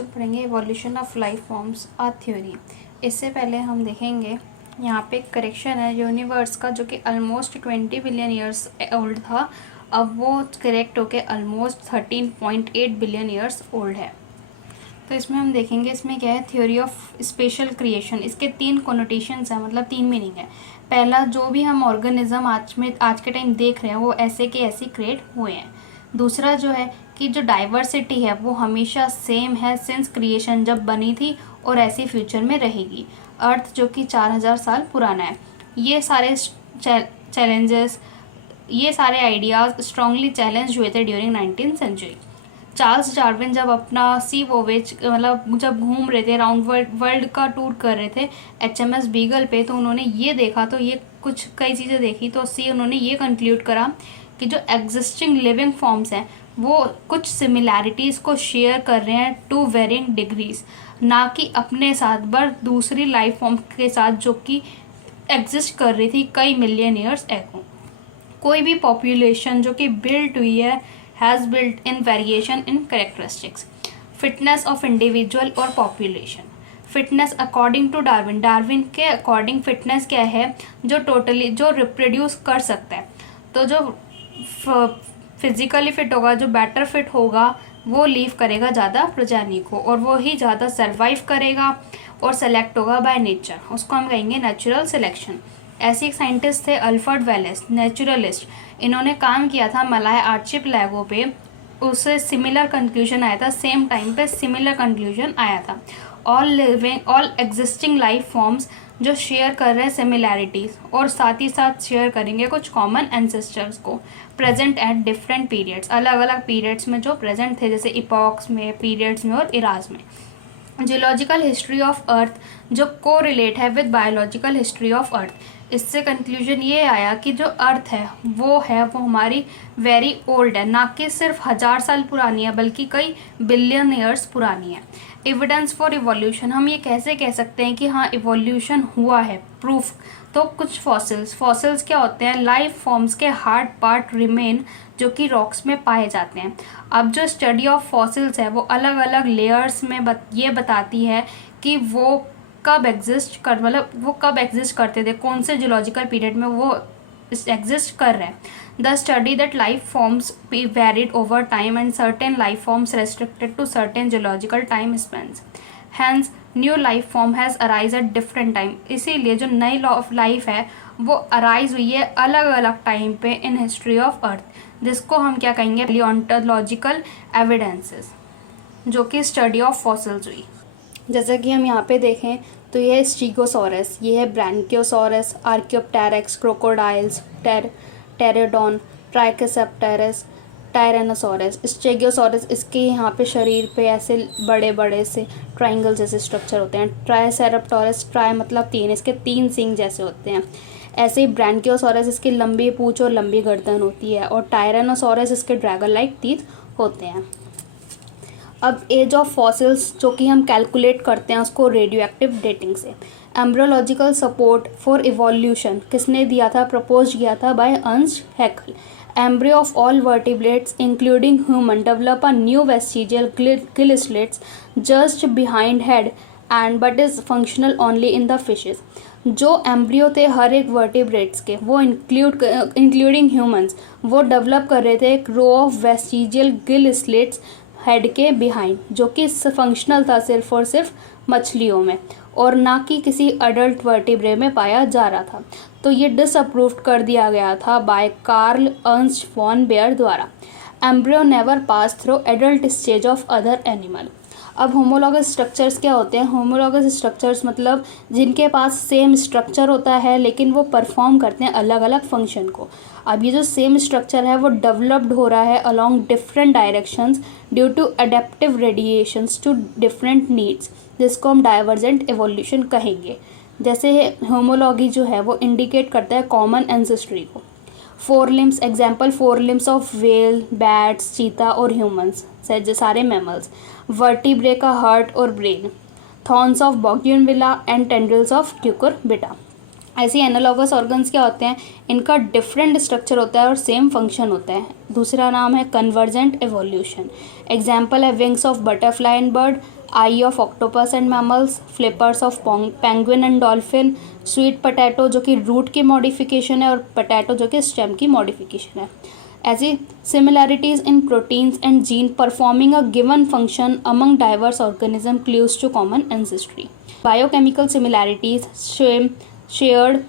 आज पढ़ेंगे evolution of life forms a theory. इससे पहले हम देखेंगे यहाँ पे करेक्शन है यूनिवर्स का, जो कि ऑलमोस्ट 20 बिलियन ईयर्स ओल्ड था। अब वो करेक्ट होके ऑलमोस्ट 13.8 बिलियन ईयर्स ओल्ड है। तो इसमें हम देखेंगे इसमें क्या है, थ्योरी ऑफ स्पेशल क्रिएशन। इसके 3 कोनोटेशंस हैं, मतलब 3 मीनिंग है। पहला, जो भी हम ऑर्गेनिज्म आज के टाइम देख रहे हैं वो ऐसे के ऐसे क्रिएट हुए हैं। दूसरा जो है कि जो डाइवर्सिटी है वो हमेशा सेम है सिंस क्रिएशन, जब बनी थी और ऐसी फ्यूचर में रहेगी। अर्थ जो कि 4000 साल पुराना है। ये सारे चैलेंजेस, ये सारे आइडियाज़ स्ट्रांगली चैलेंज हुए थे during 19th century. Charles Darwin जब अपना सी वोवेज मतलब जब घूम रहे थे, राउंड वर्ल्ड का टूर कर रहे थे HMS बीगल पे, तो उन्होंने ये देखा, तो ये कुछ कई चीज़ें देखी, तो उन्होंने ये कंक्लूड करा कि जो एग्जिस्टिंग लिविंग फॉर्म्स हैं वो कुछ सिमिलैरिटीज़ को शेयर कर रहे हैं टू वेरिंग डिग्रीज, ना कि अपने साथ पर दूसरी लाइफ फॉर्म के साथ जो कि एग्जिस्ट कर रही थी कई मिलियन ईयर्स एगो। कोई भी पॉपुलेशन जो कि बिल्ट हुई है has built in variation in characteristics, fitness of individual और population. Fitness according to Darwin के अकॉर्डिंग फिटनेस क्या है, जो रिप्रोड्यूस कर सकता है। तो जो फिजिकली फिट होगा, जो बेटर फिट होगा, वो लीव करेगा ज़्यादा प्रजाति को, और वो ही ज़्यादा सर्वाइव करेगा और सेलेक्ट होगा बाय नेचर। उसको हम कहेंगे नेचुरल सिलेक्शन। ऐसे एक साइंटिस्ट थे अल्फ्रेड वेलेस, नेचुरलिस्ट। इन्होंने काम किया था मलाय आर्चिपेलागो पे। उससे सिमिलर कंक्लूजन आया था, सेम टाइम पे सिमिलर कंक्लूजन आया था। ऑल एग्जिस्टिंग लाइफ फॉर्म्स जो शेयर कर रहे हैं सिमिलैरिटीज़, और साथ ही साथ शेयर करेंगे कुछ कॉमन एंसेस्टर्स को, प्रेजेंट एट डिफरेंट पीरियड्स, अलग अलग पीरियड्स में जो प्रेजेंट थे, जैसे इपॉक्स में, पीरियड्स में और इराज में। जियोलॉजिकल हिस्ट्री ऑफ अर्थ जो को रिलेट है with biological history of earth. इससे कंक्लूजन ये आया कि जो अर्थ है वो हमारी वेरी ओल्ड है, ना कि सिर्फ 1000 साल पुरानी है बल्कि कई बिलियन ईयर्स पुरानी है। एविडेंस फॉर इवोल्यूशन, हम ये कैसे कह सकते हैं कि हाँ इवोल्यूशन हुआ है, प्रूफ। तो कुछ फॉसिल्स क्या होते हैं, लाइफ फॉर्म्स के हार्ड पार्ट रिमेन जो कि रॉक्स में पाए जाते हैं। अब जो स्टडी ऑफ फॉसिल्स है वो अलग अलग लेयर्स में ये बताती है कि वो कब एग्जिस्ट करते थे, कौन से जियोलॉजिकल पीरियड में वो एग्जिस्ट कर रहे हैं। The study that life forms be varied over time and certain life forms restricted to certain geological time spans, hence new life form has arise at different time. इसीलिए जो नई law of life है वो arise हुई है अलग अलग time पे इन हिस्ट्री ऑफ अर्थ, जिसको हम क्या कहेंगे, पैलियोंटोलॉजिकल एविडेंसेस, जो कि स्टडी ऑफ फॉसिल्स हुई। जैसा कि हम यहाँ पे देखें तो ये है स्टीगोसॉरस, ये है ब्रांकियोसॉरस, आर्कियोप्टेरिक्स, क्रोकोडाइल्स, टेरेडॉन, ट्राइकेसेप्टेरस, टायरेनोसॉरस। स्टेगोसॉरस, इसके यहाँ पे शरीर पे ऐसे बड़े बड़े से ट्राइंगल जैसे स्ट्रक्चर होते हैं। ट्राइसेराप्टोरस, ट्राई मतलब 3, इसके 3 सींग जैसे होते हैं। ऐसे ही ब्रांकियोसॉरस, इसकी लंबी पूंछ और लंबी गर्दन होती है, और टायरेनोसॉरस इसके ड्रैगन लाइक टीथ होते हैं। अब एज ऑफ फॉसिल्स जो कि हम कैलकुलेट करते हैं उसको रेडियो एक्टिव डेटिंग से। एम्ब्रियोलॉजिकल सपोर्ट फॉर इवोल्यूशन किसने दिया था, प्रपोज किया था by Ernst Haeckel. Embryo of all vertebrates including human develop a new vestigial gill slits just behind head and but is functional only in the fishes। जो embryo थे हर एक vertebrates के, वो इंक्लूडिंग ह्यूमंस, वो develop कर रहे थे एक row of vestigial gill slits head के बिहाइंड, जो कि फंक्शनल था सिर्फ और सिर्फ मछलियों में, और ना कि किसी अडल्ट वर्टिब्रे में पाया जा रहा था। तो ये डिसअप्रूव्ड कर दिया गया था by Karl Ernst von Baer द्वारा। Embryo never pass through adult stage of other animal. अब होमोलॉगस स्ट्रक्चर्स क्या होते हैं, होमोलॉगस स्ट्रक्चर्स मतलब जिनके पास सेम स्ट्रक्चर होता है लेकिन वो परफॉर्म करते हैं अलग अलग फंक्शन को। अब ये जो सेम स्ट्रक्चर है वो डेवलप्ड हो रहा है along different directions due to adaptive radiations to different needs, जिसको हम डाइवर्जेंट एवोल्यूशन कहेंगे। जैसे होमोलॉगी जो है वो इंडिकेट करता है कॉमन एंसेस्ट्री को। 4 limbs example, 4 limbs of whale, bats, चीता और ह्यूमंस, सारे मैमल्स। वर्टिब्रे का हार्ट और brain. Thorns of bougainvillea and tendrils of cucurbita. ऐसी एनालॉगस ऑर्गन्स क्या होते हैं, इनका डिफरेंट स्ट्रक्चर होता है और सेम फंक्शन होता है। दूसरा नाम है कन्वर्जेंट एवोल्यूशन। एग्जाम्पल है wings of butterfly and bird, I of octopus and mammals, flippers of penguin and dolphin, sweet potato जो कि रूट की मॉडिफिकेशन है और पोटैटो जो कि स्टेम की मॉडिफिकेशन है। ऐसी similarities in proteins and gene performing a given function among diverse organism clues to common ancestry. Biochemical similarities shared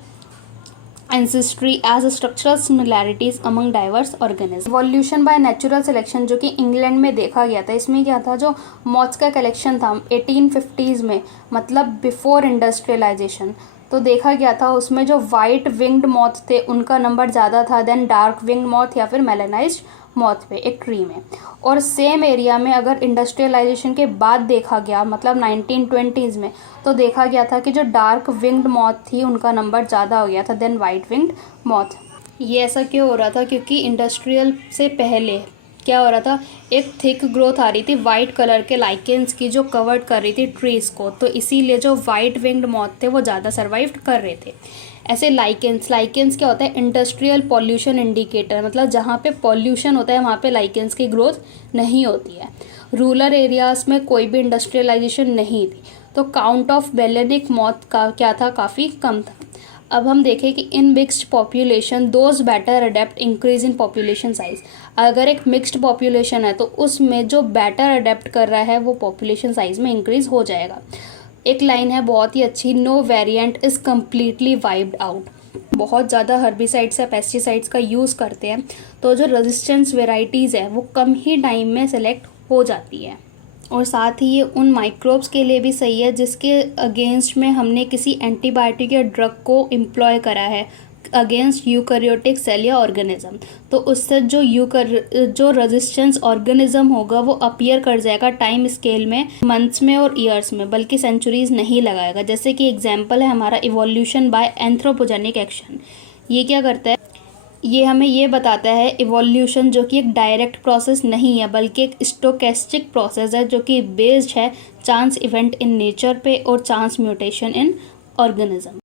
ancestry as structural similarities among diverse organisms। Evolution by natural selection जो कि England में देखा गया था, इसमें क्या था, जो मॉथ्स का कलेक्शन था 1850s में, मतलब बिफोर इंडस्ट्रियलाइजेशन, तो देखा गया था उसमें जो वाइट विंग्ड मॉथ थे उनका नंबर ज़्यादा था देन डार्क विंग्ड मॉथ या फिर मेलेनाइज्ड मॉथ पे एक ट्री में। और सेम एरिया में अगर इंडस्ट्रियलाइजेशन के बाद देखा गया, मतलब 1920s में, तो देखा गया था कि जो डार्क विंग्ड मॉथ थी उनका नंबर ज़्यादा हो गया था देन वाइट विंग्ड मॉथ। ये ऐसा क्यों हो रहा था? क्योंकि इंडस्ट्रियल से पहले क्या हो रहा था, एक थिक ग्रोथ आ रही थी वाइट कलर के लाइकेंस की जो कवर्ड कर रही थी ट्रीज़ को, तो इसीलिए जो वाइट विंग्ड मॉथ थे वो ज़्यादा सर्वाइव कर रहे थे। ऐसे लाइकेंस क्या होता है? इंडस्ट्रियल पॉल्यूशन इंडिकेटर, मतलब जहाँ पे पॉल्यूशन होता है वहाँ पे लाइकेंस की ग्रोथ नहीं होती है। रूरल एरियाज़ में कोई भी इंडस्ट्रियलाइजेशन नहीं थी, तो काउंट ऑफ बेलेनिक मॉथ का क्या था, काफ़ी कम था। अब हम देखें कि in mixed population those better adapt increase in population size. अगर एक मिक्स्ड पॉपुलेशन है तो उसमें जो बेटर अडेप्ट कर रहा है वो पॉपुलेशन साइज में इंक्रीज हो जाएगा। एक लाइन है बहुत ही अच्छी, no variant is completely wiped out. बहुत ज़्यादा हर्बिसाइड्स या पेस्टिसाइड्स का यूज़ करते हैं तो जो रेजिस्टेंस वेराइटीज़ है वो कम ही टाइम में सेलेक्ट हो जाती है। और साथ ही ये उन माइक्रोब्स के लिए भी सही है जिसके अगेंस्ट में हमने किसी एंटीबायोटिक या ड्रग को एम्प्लॉय करा है अगेंस्ट यूकैरियोटिक सेल या ऑर्गेनिज्म, तो उससे जो रेजिस्टेंस ऑर्गेनिज्म होगा वो अपीयर कर जाएगा टाइम स्केल में, मंथ्स में और ईयर्स में, बल्कि सेंचुरीज नहीं लगाएगा। जैसे कि एग्जांपल है हमारा इवोल्यूशन बाय एंथ्रोपोजेनिक एक्शन। ये क्या करता है? ये हमें ये बताता है इवोल्यूशन जो कि एक डायरेक्ट प्रोसेस नहीं है बल्कि एक स्टोकेस्टिक प्रोसेस है जो कि बेस्ड है चांस इवेंट इन नेचर पे और चांस म्यूटेशन इन ऑर्गेनिज्म।